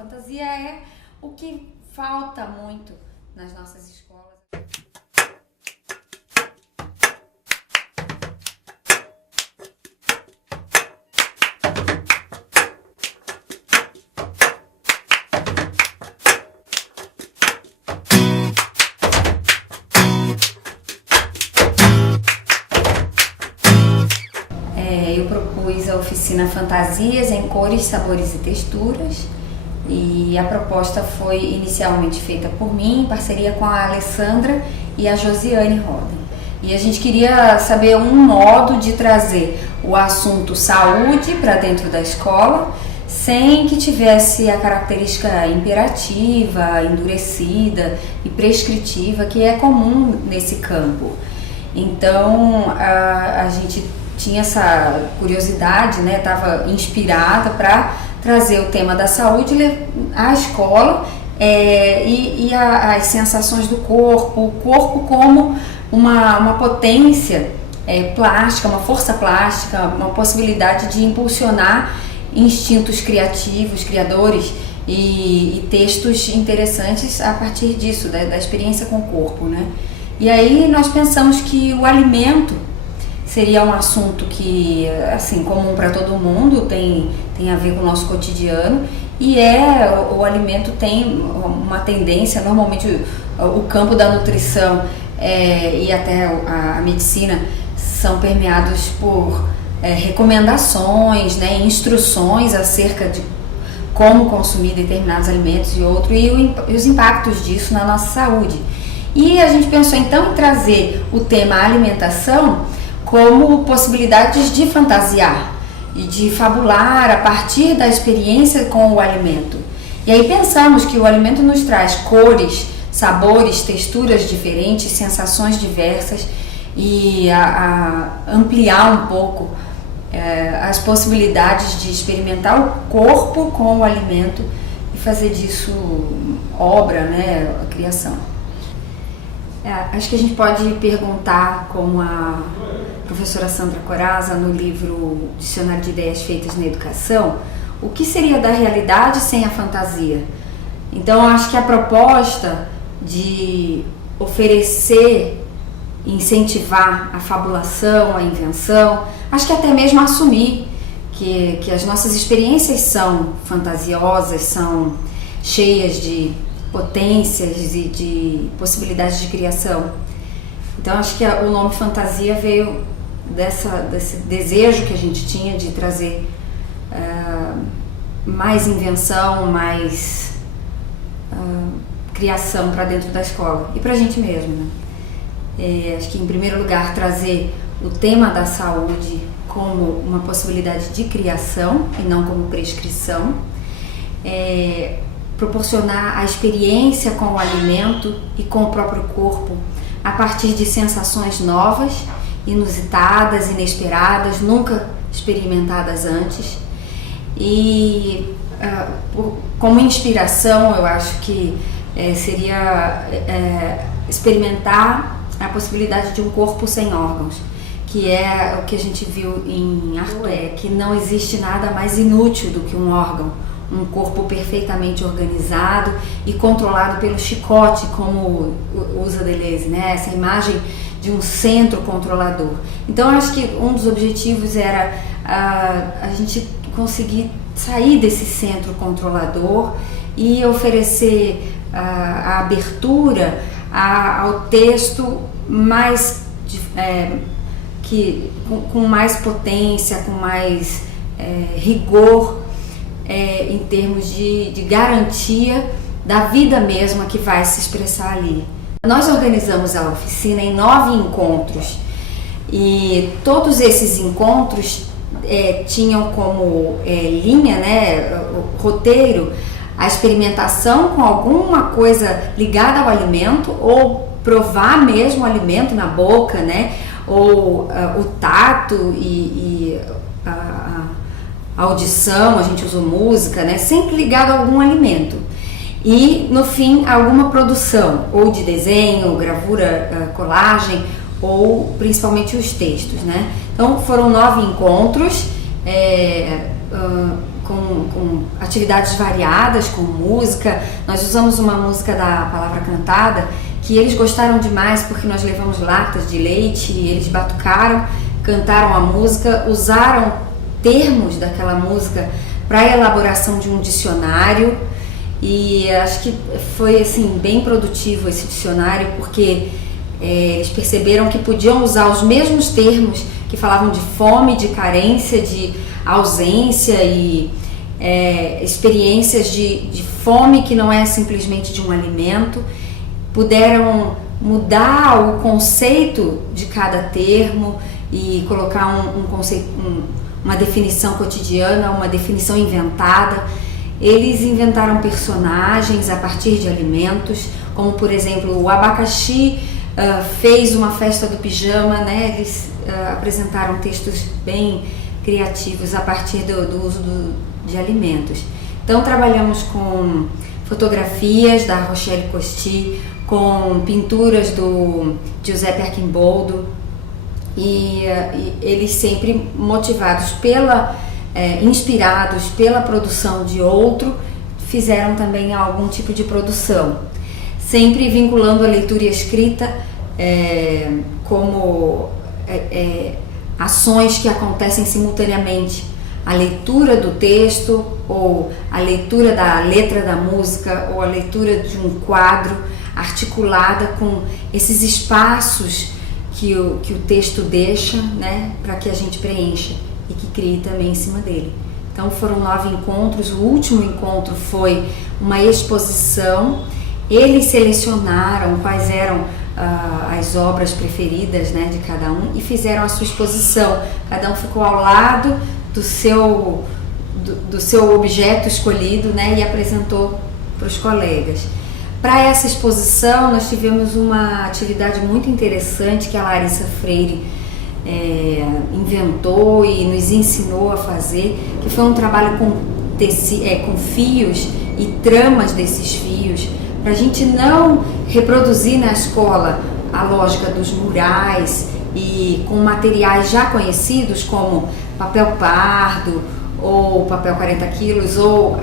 Fantasia é o que falta muito nas nossas escolas. Eu propus a oficina Fantasias em Cores, Sabores e Texturas, e a proposta foi inicialmente feita por mim, em parceria com a Alessandra e a Josiane Roden. E a gente queria saber um modo de trazer o assunto saúde para dentro da escola, sem que tivesse a característica imperativa, endurecida e prescritiva que é comum nesse campo. Então a gente tinha essa curiosidade, né? Estava inspirada para trazer o tema da saúde à escola e as sensações do corpo, o corpo como uma potência plástica, uma força plástica, uma possibilidade de impulsionar instintos criativos, criadores e textos interessantes a partir disso, da experiência com o corpo, né? E aí nós pensamos que o alimento seria um assunto que, assim, comum para todo mundo, tem a ver com o nosso cotidiano, e o alimento tem uma tendência, normalmente o campo da nutrição e até a medicina são permeados por recomendações, né, instruções acerca de como consumir determinados alimentos e outros, e os impactos disso na nossa saúde. E a gente pensou então em trazer o tema alimentação como possibilidades de fantasiar e de fabular a partir da experiência com o alimento. E aí pensamos que o alimento nos traz cores, sabores, texturas diferentes, sensações diversas e a ampliar um pouco as possibilidades de experimentar o corpo com o alimento e fazer disso obra, né, a criação. Acho que a gente pode perguntar, como a professora Sandra Corazza, no livro Dicionário de Ideias Feitas na Educação, o que seria da realidade sem a fantasia? Então, acho que a proposta de oferecer, incentivar a fabulação, a invenção, acho que até mesmo assumir que as nossas experiências são fantasiosas, são cheias de potências e de possibilidades de criação. Então acho que o nome fantasia veio desse desejo que a gente tinha de trazer mais invenção, mais criação para dentro da escola e para a gente mesmo, né? Acho que em primeiro lugar trazer o tema da saúde como uma possibilidade de criação e não como prescrição, proporcionar a experiência com o alimento e com o próprio corpo a partir de sensações novas, inusitadas, inesperadas, nunca experimentadas antes. E como inspiração, eu acho que seria experimentar a possibilidade de um corpo sem órgãos, que é o que a gente viu em Arthur, que não existe nada mais inútil do que um órgão. Um corpo perfeitamente organizado e controlado pelo chicote, como usa Deleuze, né? Essa imagem de um centro controlador. Então, acho que um dos objetivos era a gente conseguir sair desse centro controlador e oferecer a abertura ao texto mais com mais potência, com mais rigor, em termos de garantia da vida mesma que vai se expressar ali. Nós organizamos a oficina em 9 encontros e todos esses encontros tinham como linha, né, o roteiro, a experimentação com alguma coisa ligada ao alimento, ou provar mesmo o alimento na boca, né, ou o tato e a audição, a gente usou música, né? Sempre ligado a algum alimento. E no fim, alguma produção, ou de desenho, gravura, colagem, ou principalmente os textos, né? Então foram 9 encontros com atividades variadas, com música. Nós usamos uma música da Palavra Cantada que eles gostaram demais porque nós levamos latas de leite e eles batucaram, cantaram a música, usaram termos daquela música para a elaboração de um dicionário, e acho que foi assim bem produtivo esse dicionário, porque eles perceberam que podiam usar os mesmos termos que falavam de fome, de carência, de ausência e experiências de fome que não é simplesmente de um alimento. Puderam mudar o conceito de cada termo e colocar um conceito, uma definição cotidiana, uma definição inventada. Eles inventaram personagens a partir de alimentos, como por exemplo o abacaxi fez uma festa do pijama, né? Eles apresentaram textos bem criativos a partir do uso de alimentos. Então trabalhamos com fotografias da Rochelle Costi, com pinturas do Giuseppe Archimboldo, e eles sempre motivados inspirados pela produção de outro, fizeram também algum tipo de produção, sempre vinculando a leitura e a escrita como ações que acontecem simultaneamente. A leitura do texto, ou a leitura da letra da música, ou a leitura de um quadro articulada com esses espaços que o texto deixa, né, para que a gente preencha e que crie também em cima dele. Então foram 9 encontros. O último encontro foi uma exposição. Eles selecionaram quais eram as obras preferidas, né, de cada um, e fizeram a sua exposição. Cada um ficou ao lado do seu objeto escolhido, né, e apresentou para os colegas. Para essa exposição nós tivemos uma atividade muito interessante que a Larissa Freire inventou e nos ensinou a fazer, que foi um trabalho com fios e tramas desses fios, para a gente não reproduzir na escola a lógica dos murais e com materiais já conhecidos como papel pardo ou papel 40 quilos ou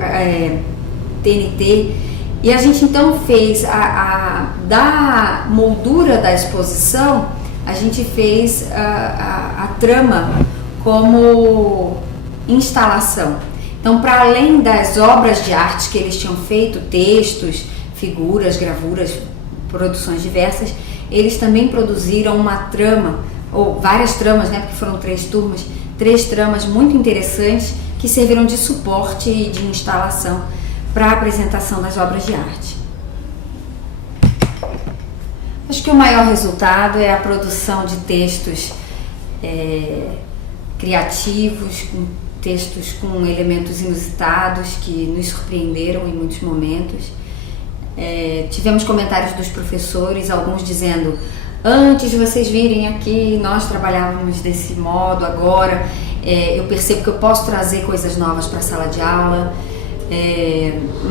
TNT. E a gente então fez da moldura da exposição, a gente fez a trama como instalação. Então, para além das obras de arte que eles tinham feito, textos, figuras, gravuras, produções diversas, eles também produziram uma trama, ou várias tramas, né, porque foram 3 turmas, 3 tramas muito interessantes que serviram de suporte e de instalação para a apresentação das obras de arte. Acho que o maior resultado é a produção de textos criativos, com textos com elementos inusitados que nos surpreenderam em muitos momentos. Tivemos comentários dos professores, alguns dizendo: antes de vocês virem aqui, nós trabalhávamos desse modo, agora eu percebo que eu posso trazer coisas novas para a sala de aula.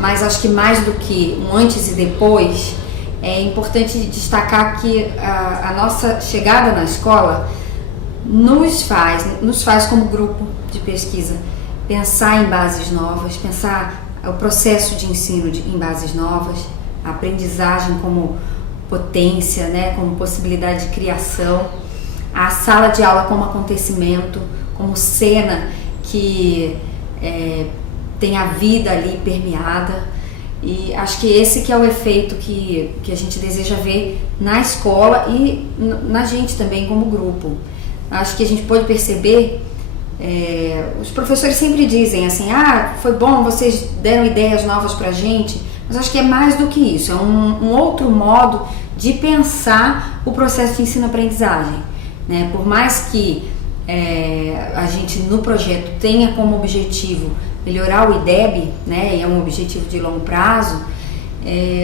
Mas acho que mais do que um antes e depois, é importante destacar que a nossa chegada na escola nos faz como grupo de pesquisa pensar em bases novas, pensar o processo de ensino em bases novas, a aprendizagem como potência, né, como possibilidade de criação, a sala de aula como acontecimento, como cena que tem a vida ali permeada. E acho que esse que é o efeito que a gente deseja ver na escola e na gente também como grupo. Acho que a gente pode perceber, os professores sempre dizem assim: foi bom, vocês deram ideias novas pra gente, mas acho que é mais do que isso, é um outro modo de pensar o processo de ensino-aprendizagem, né? Por mais que a gente no projeto tenha como objetivo melhorar o IDEB, né, e é um objetivo de longo prazo,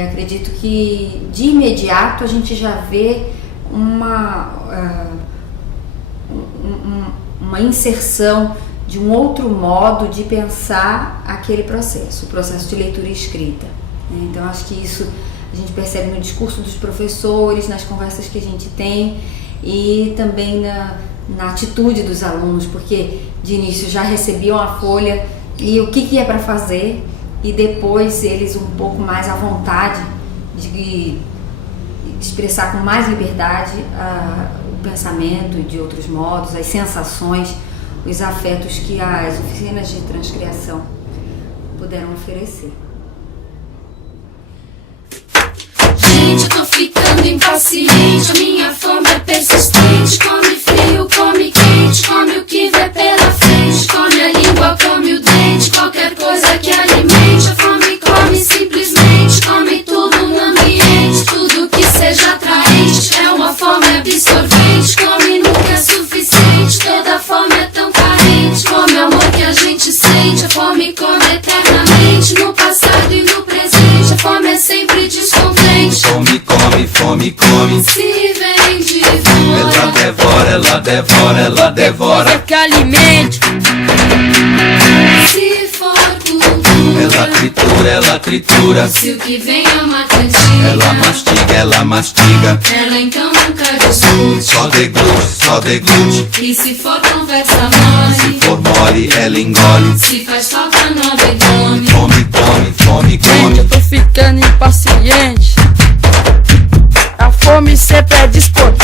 acredito que de imediato a gente já vê uma inserção de um outro modo de pensar aquele processo, o processo de leitura e escrita, né? Então acho que isso a gente percebe no discurso dos professores, nas conversas que a gente tem e também na atitude dos alunos, porque de início já recebiam a folha e o que é para fazer, e depois eles um pouco mais à vontade de expressar com mais liberdade o pensamento de outros modos, as sensações, os afetos que as oficinas de transcriação puderam oferecer. Gente, eu tô ficando impaciente, a minha fome é persistente. Come frio, come quente, come o que vê pela frente. Come a língua, come o dente, qualquer coisa que alimente. A fome come simplesmente, come tudo no ambiente. Tudo que seja atraente, é uma fome absorvente. Come nunca é suficiente, toda fome é tão carente. Come o amor que a gente sente, a fome come eternamente. No passado e no presente, a fome é sempre descontente. Fome, come, fome, come. Se vem de fora, Ela devora, ela devora, ela devora. Coisa que alimente. se for cultura, Ela tritura, ela tritura. se o que vem é uma cantiga, Ela mastiga, ela mastiga. ela então nunca discute. Só deglute, só deglute. E se for conversa mole, Se for mole, ela engole. se faz falta no abdômen. Come, come, fome, Gente, come. eu tô ficando impaciente. A fome sempre é descontente.